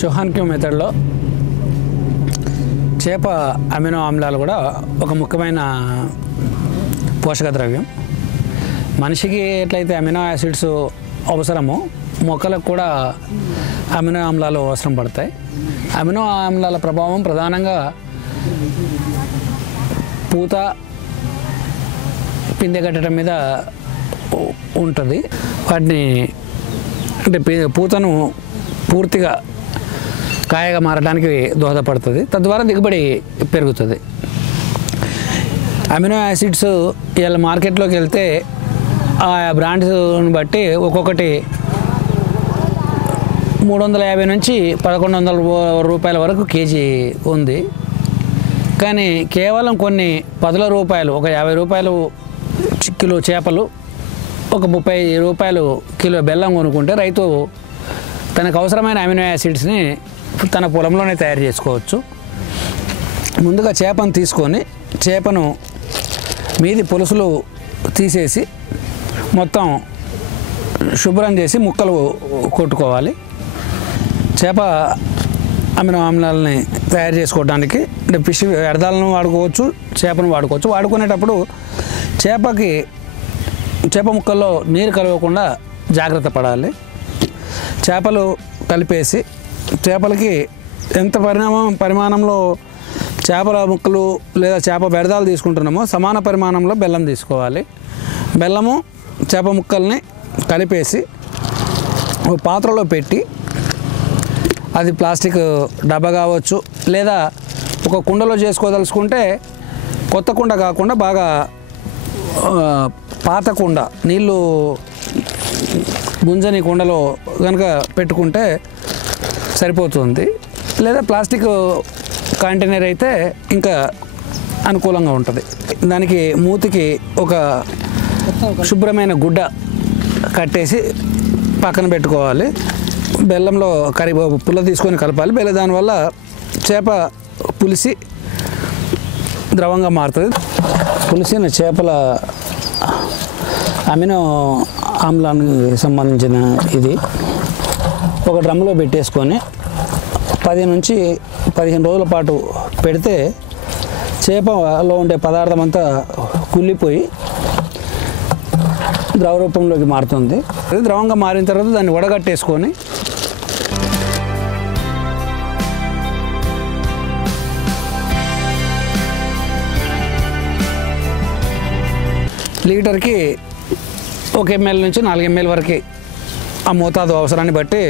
Chauhan queue మెథడ్లో చేప amino ఆమ్లాలు కూడా ఒక ముఖ్యమైన పోషక ద్రవ్యం. మనిషికి ఎట్లయితే అమినో యాసిడ్స్ అవసరమో మొక్కలకు కూడా అమినో ఆమ్లాలు అవసరం పడతాయి. అమినో ఆమ్లాల ప్రభావం ప్రధానంగా పూత పిందె కట్టడం మీద ఉంటుంది. వాటిని అంటే పూతను పూర్తిగా కాయగా మారడానికి దోహదపడుతుంది. తద్వారా దిగుబడి పెరుగుతుంది. అమినో యాసిడ్స్ ఇవాళ మార్కెట్లోకి వెళ్తే ఆ బ్రాండ్స్ని బట్టి ఒక్కొక్కటి 350 నుంచి 1100 రూపాయల వరకు కేజీ ఉంది. కానీ కేవలం కొన్ని 10 రూపాయలు, ఒక 50 రూపాయలు కిలో చేపలు, ఒక 30 రూపాయలు కిలో బెల్లం కొనుక్కుంటే రైతు తనకు అవసరమైన అమినో యాసిడ్స్ని తన పొలంలోనే తయారు చేసుకోవచ్చు. ముందుగా చేపను తీసుకొని చేపను మీది పులుసులు తీసేసి మొత్తం శుభ్రం చేసి ముక్కలు కొట్టుకోవాలి. చేప అమినో ఆమ్లాలని తయారు చేసుకోవడానికి అంటే ఫిష్ వ్యర్థాలను వాడుకోవచ్చు, చేపను వాడుకోవచ్చు. వాడుకునేటప్పుడు చేప ముక్కల్లో నీరు కలవకుండా జాగ్రత్త పడాలి. చేపలు కలిపేసి చేపలకి ఎంత పరిమాణంలో చేపల ముక్కలు లేదా చేప వ్యర్థాలు తీసుకుంటున్నామో సమాన పరిమాణంలో బెల్లం తీసుకోవాలి. బెల్లము చేప ముక్కల్ని కలిపేసి ఒక పాత్రలో పెట్టి, అది ప్లాస్టిక్ డబ్బా కావచ్చు లేదా ఒక కుండలో చేసుకోదలుచుకుంటే కొత్త కుండ కాకుండా బాగా పాత కుండ, నీళ్ళు గుంజని కుండలో కనుక పెట్టుకుంటే సరిపోతుంది. లేదా ప్లాస్టిక్ కంటైనర్ అయితే ఇంకా అనుకూలంగా ఉంటుంది. దానికి మూతికి ఒక శుభ్రమైన గుడ్డ కట్టేసి పక్కన పెట్టుకోవాలి. బెల్లంలో పుల్ల తీసుకొని కలపాలి. దానివల్ల చేప పులిసి ద్రవంగా మారుతుంది. పులిసిన చేపల అమినో ఆమ్లానికి సంబంధించిన ఇది ఒక డ్రమ్లో పెట్టేసుకొని 10 నుంచి 15 రోజుల పాటు పెడితే చేపలో ఉండే పదార్థం అంతా కుళ్ళిపోయి ద్రవ రూపంలోకి మారుతుంది. అది ద్రవంగా మారిన తర్వాత దాన్ని వడగట్టేసుకొని లీటర్కి 1 ml నుంచి 4 ml వరకు ఆ మోతాదు అవసరాన్ని బట్టి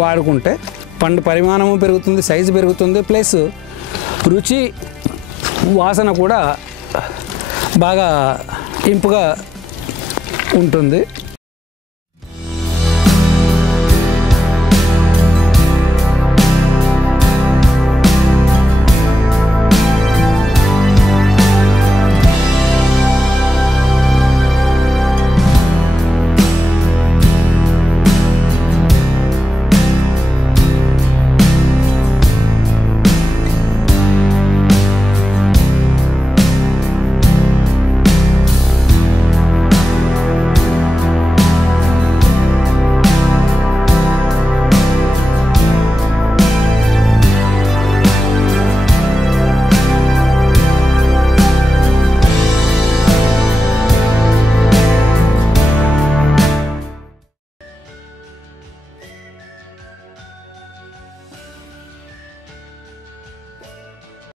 వాడుకుంటే పండు పరిమాణము పెరుగుతుంది, సైజు పెరుగుతుంది, ప్లస్ రుచి వాసన కూడా బాగా ఇంపుగా ఉంటుంది.